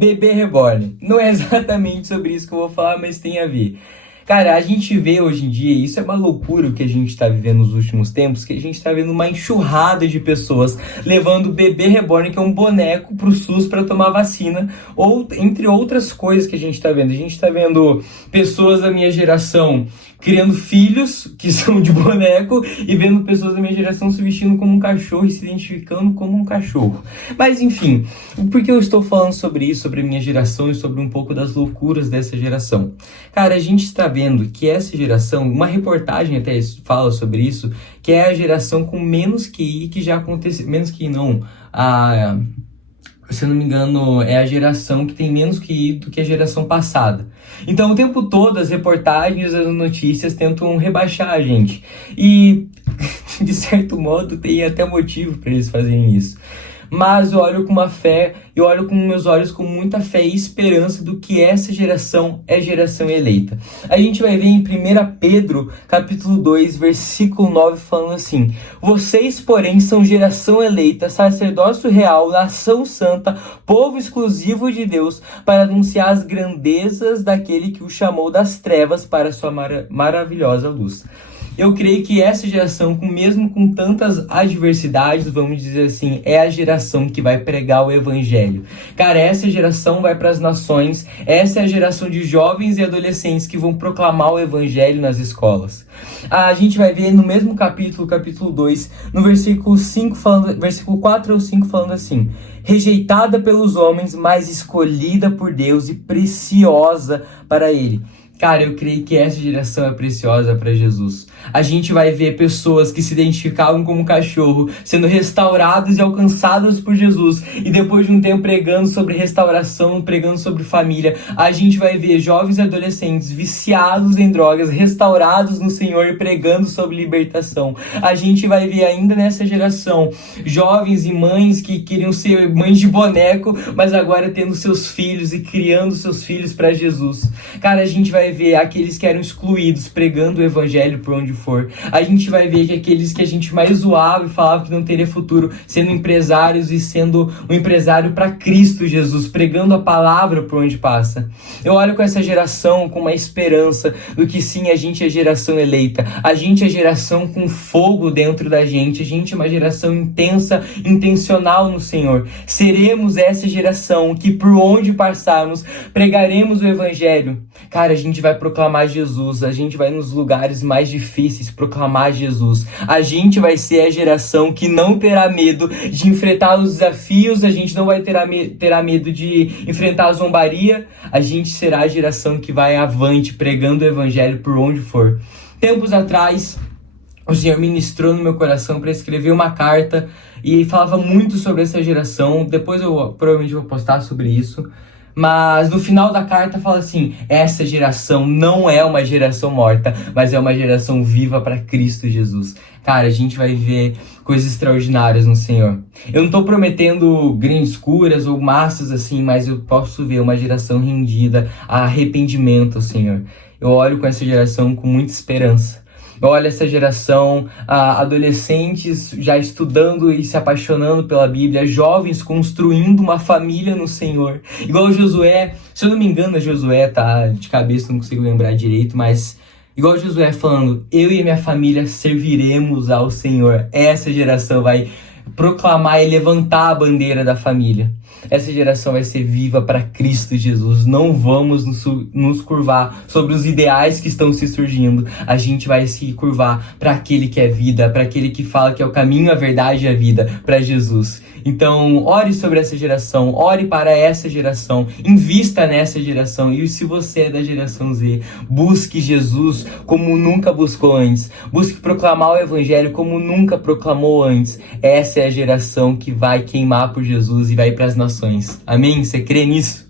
Bebê reborn. Não é exatamente sobre isso que eu vou falar, mas tem a ver. Cara, a gente vê hoje em dia, isso é uma loucura o que a gente tá vivendo nos últimos tempos, que a gente tá vendo uma enxurrada de pessoas levando o bebê reborn, que é um boneco, pro SUS para tomar vacina, ou entre outras coisas que a gente tá vendo. A gente tá vendo pessoas da minha geração criando filhos que são de boneco e vendo pessoas da minha geração se vestindo como um cachorro e se identificando como um cachorro. Mas enfim, por que eu estou falando sobre isso, sobre a minha geração e sobre um pouco das loucuras dessa geração? Cara, a gente está vendo que essa geração, uma reportagem até fala sobre isso, que é a geração com menos QI que já aconteceu, menos QI não, se eu não me engano, é a geração que tem menos QI do que a geração passada. Então, o tempo todo, as reportagens, as notícias tentam rebaixar a gente. E, de certo modo, tem até motivo para eles fazerem isso. Mas eu olho com uma fé, eu olho com meus olhos com muita fé e esperança do que essa geração é geração eleita. A gente vai ver em 1 Pedro, capítulo 2, versículo 9, falando assim: vocês, porém, são geração eleita, sacerdócio real, nação santa, povo exclusivo de Deus, para anunciar as grandezas daquele que o chamou das trevas para a sua maravilhosa luz. Eu creio que essa geração, mesmo com tantas adversidades, vamos dizer assim, é a geração que vai pregar o evangelho. Cara, essa geração vai para as nações, essa é a geração de jovens e adolescentes que vão proclamar o evangelho nas escolas. A gente vai ver no mesmo capítulo 2, no versículo 4 ou 5, falando assim: rejeitada pelos homens, mas escolhida por Deus e preciosa para Ele. Cara, eu creio que essa geração é preciosa para Jesus. A gente vai ver pessoas que se identificavam como cachorro sendo restaurados e alcançados por Jesus. E depois de um tempo pregando sobre restauração, pregando sobre família, a gente vai ver jovens e adolescentes viciados em drogas, restaurados no Senhor e pregando sobre libertação. A gente vai ver ainda nessa geração jovens e mães que queriam ser mães de boneco, mas agora tendo seus filhos e criando seus filhos para Jesus. Cara, a gente vai ver aqueles que eram excluídos pregando o evangelho por onde for. A gente vai ver que aqueles que a gente mais zoava e falava que não teria futuro, sendo empresários e sendo um empresário para Cristo Jesus, pregando a palavra por onde passa. Eu olho com essa geração com uma esperança do que sim, a gente é geração eleita, a gente é geração com fogo dentro da gente, a gente é uma geração intensa, intencional no Senhor. Seremos essa geração que por onde passarmos, pregaremos o evangelho. Cara, a gente vai proclamar Jesus, a gente vai nos lugares mais difíceis proclamar Jesus. A gente vai ser a geração que não terá medo de enfrentar os desafios, a gente não vai terá medo de enfrentar a zombaria, a gente será a geração que vai avante pregando o evangelho por onde for. Tempos atrás, o Senhor ministrou no meu coração para escrever uma carta e falava muito sobre essa geração. Depois eu provavelmente vou postar sobre isso. Mas no final da carta fala assim: essa geração não é uma geração morta, mas é uma geração viva para Cristo Jesus. Cara, a gente vai ver coisas extraordinárias no Senhor. Eu não estou prometendo grandes curas ou massas assim, mas eu posso ver uma geração rendida a arrependimento ao Senhor. Eu olho com essa geração com muita esperança. Olha essa geração, adolescentes já estudando e se apaixonando pela Bíblia, jovens construindo uma família no Senhor. Igual Josué, se eu não me engano é Josué, tá? De cabeça não consigo lembrar direito, mas igual Josué falando: eu e minha família serviremos ao Senhor. Essa geração vai proclamar e levantar a bandeira da família. Essa geração vai ser viva para Cristo Jesus. Não vamos nos curvar sobre os ideais que estão se surgindo. A gente vai se curvar para aquele que é vida, para aquele que fala que é o caminho, a verdade e a vida, para Jesus. Então, ore sobre essa geração, ore para essa geração, invista nessa geração. E se você é da geração Z, busque Jesus como nunca buscou antes. Busque proclamar o evangelho como nunca proclamou antes. Essa é a geração que vai queimar por Jesus e vai para as nações. Amém? Você crê nisso?